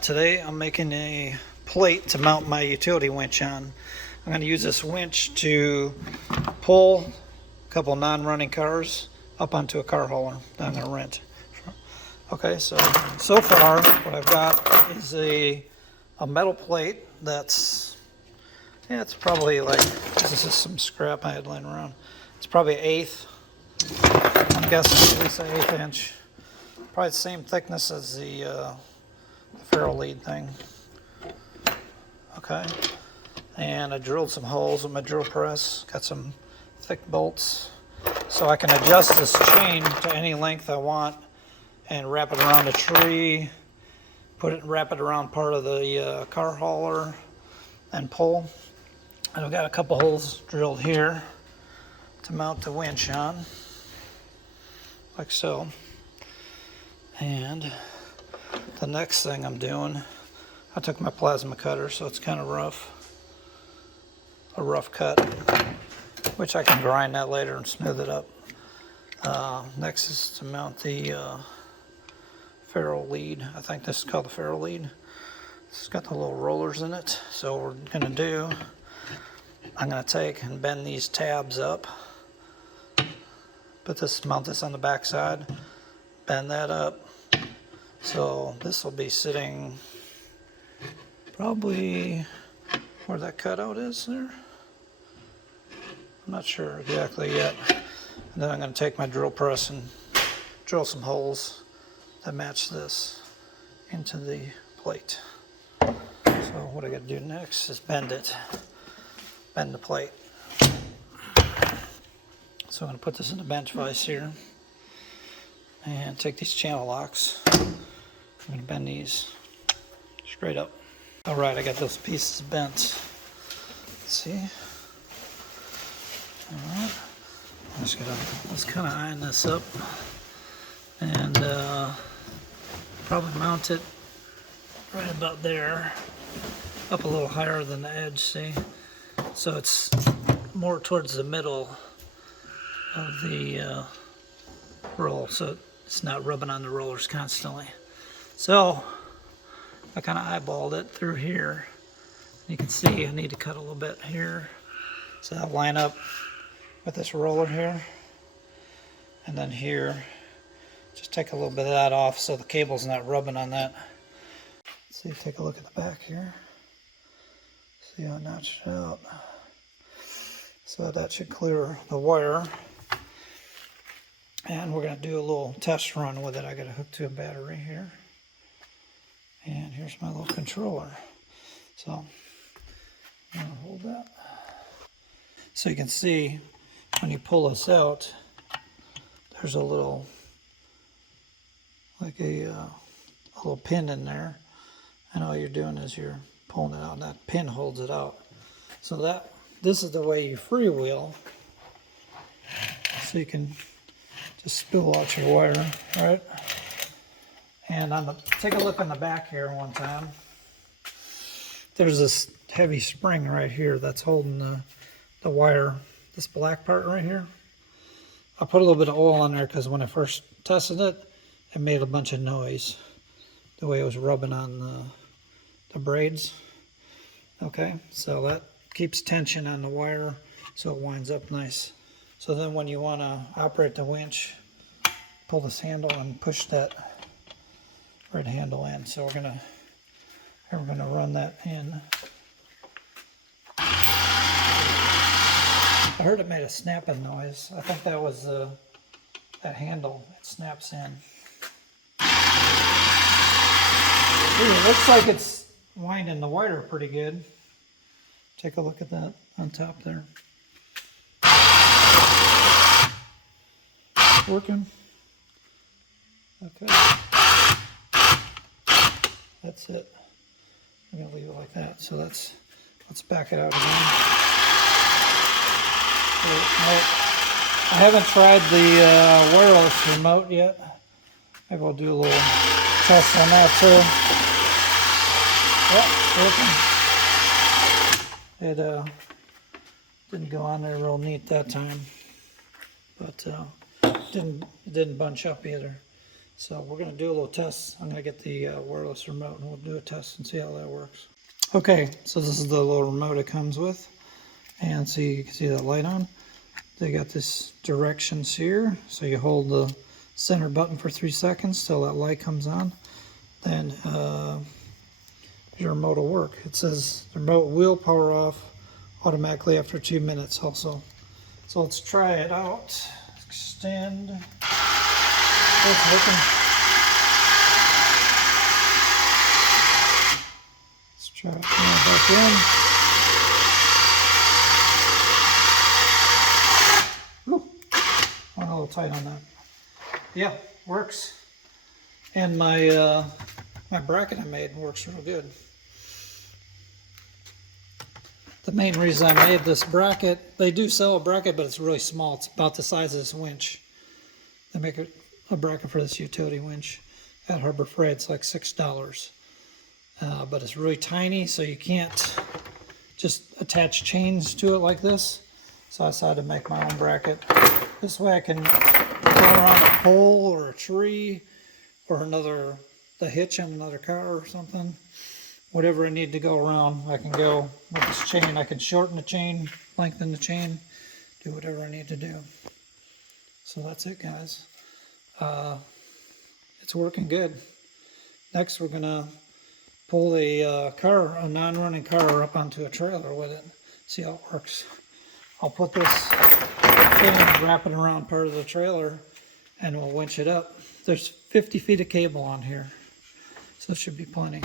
Today I'm making a plate to mount my utility winch on. I'm going to use this winch to pull a couple non-running cars up onto a car hauler that I'm going to rent. Okay, so far what I've got is a metal plate that's, it's probably like, this is just some scrap I had laying around. It's probably 1/8. I'm guessing at least an 1/8 inch. Probably the same thickness as the ferrule lead thing. Okay, and I drilled some holes with my drill press, got some thick bolts, so I can adjust this chain to any length I want and wrap it around a tree, wrap it around part of the car hauler and pull. And I've got a couple holes drilled here to mount the winch on, like so. And the next thing I'm doing, I took my plasma cutter, so it's kind of rough, a rough cut, which I can grind that later and smooth it up. Next is to mount the ferrule lead. I think this is called the ferrule lead. It's got the little rollers in it. So what we're gonna do, I'm gonna take and bend these tabs up, mount this on the back side, bend that up. So this will be sitting probably where that cutout is there. I'm not sure exactly yet. And then I'm going to take my drill press and drill some holes that match this into the plate. So what I got to do next is bend the plate. So I'm going to put this in the bench vise here and take these channel locks. I'm going to bend these straight up. All right, I got those pieces bent. Let's see. All right. Let's kind of iron this up and probably mount it right about there, up a little higher than the edge, see? So it's more towards the middle of the roll, so it's not rubbing on the rollers constantly. So I kind of eyeballed it through here. You can see I need to cut a little bit here, so I'll line up with this roller here, and then here, just take a little bit of that off so the cable's not rubbing on that. Let's see, take a look at the back here. See how I notched it out. So that should clear the wire. And we're going to do a little test run with it. I got it hooked to a battery here. And here's my little controller. So I'm going to hold that. So you can see when you pull this out, there's a little, like a little pin in there. And all you're doing is you're pulling it out, and that pin holds it out. So this is the way you freewheel. So you can just spill out your wire, right? And take a look on the back here one time. There's this heavy spring right here that's holding the wire, this black part right here. I put a little bit of oil on there because when I first tested it, it made a bunch of noise, the way it was rubbing on the braids. Okay, so that keeps tension on the wire so it winds up nice. So then when you want to operate the winch, pull this handle and push that red handle in. So we're gonna run that in. I heard it made a snapping noise. I think that was that handle. It snaps in. Ooh, it looks like it's winding the wire pretty good. Take a look at that on top there. Working. Okay. That's it. I'm gonna leave it like that. So let's back it out again. I haven't tried the wireless remote yet. Maybe I'll do a little test on that too. Yep, working. It didn't go on there real neat that time, but didn't bunch up either. So we're going to do a little test. I'm going to get the wireless remote and we'll do a test and see how that works. Okay, so this is the little remote it comes with. And so you can see that light on. They got this directions here. So you hold the center button for 3 seconds till that light comes on. Then your remote will work. It says the remote will power off automatically after 2 minutes also. So let's try it out. Extend. Oh, it's working. Let's try it back in. Whew. Went a little tight on that. Yeah, works. And my my bracket I made works real good. The main reason I made this bracket, they do sell a bracket, but it's really small. It's about the size of this winch. They make a bracket for this utility winch at Harbor Freight. It's like $6. But it's really tiny, so you can't just attach chains to it like this. So I decided to make my own bracket. This way I can go around a pole or a tree or the hitch on another car or something. Whatever I need to go around, I can go with this chain. I can shorten the chain, lengthen the chain, do whatever I need to do. So that's it, guys. It's working good. Next, we're gonna pull a non-running car up onto a trailer with it. See how it works. I'll put this chain, wrap it around part of the trailer, and we'll winch it up. There's 50 feet of cable on here, so it should be plenty.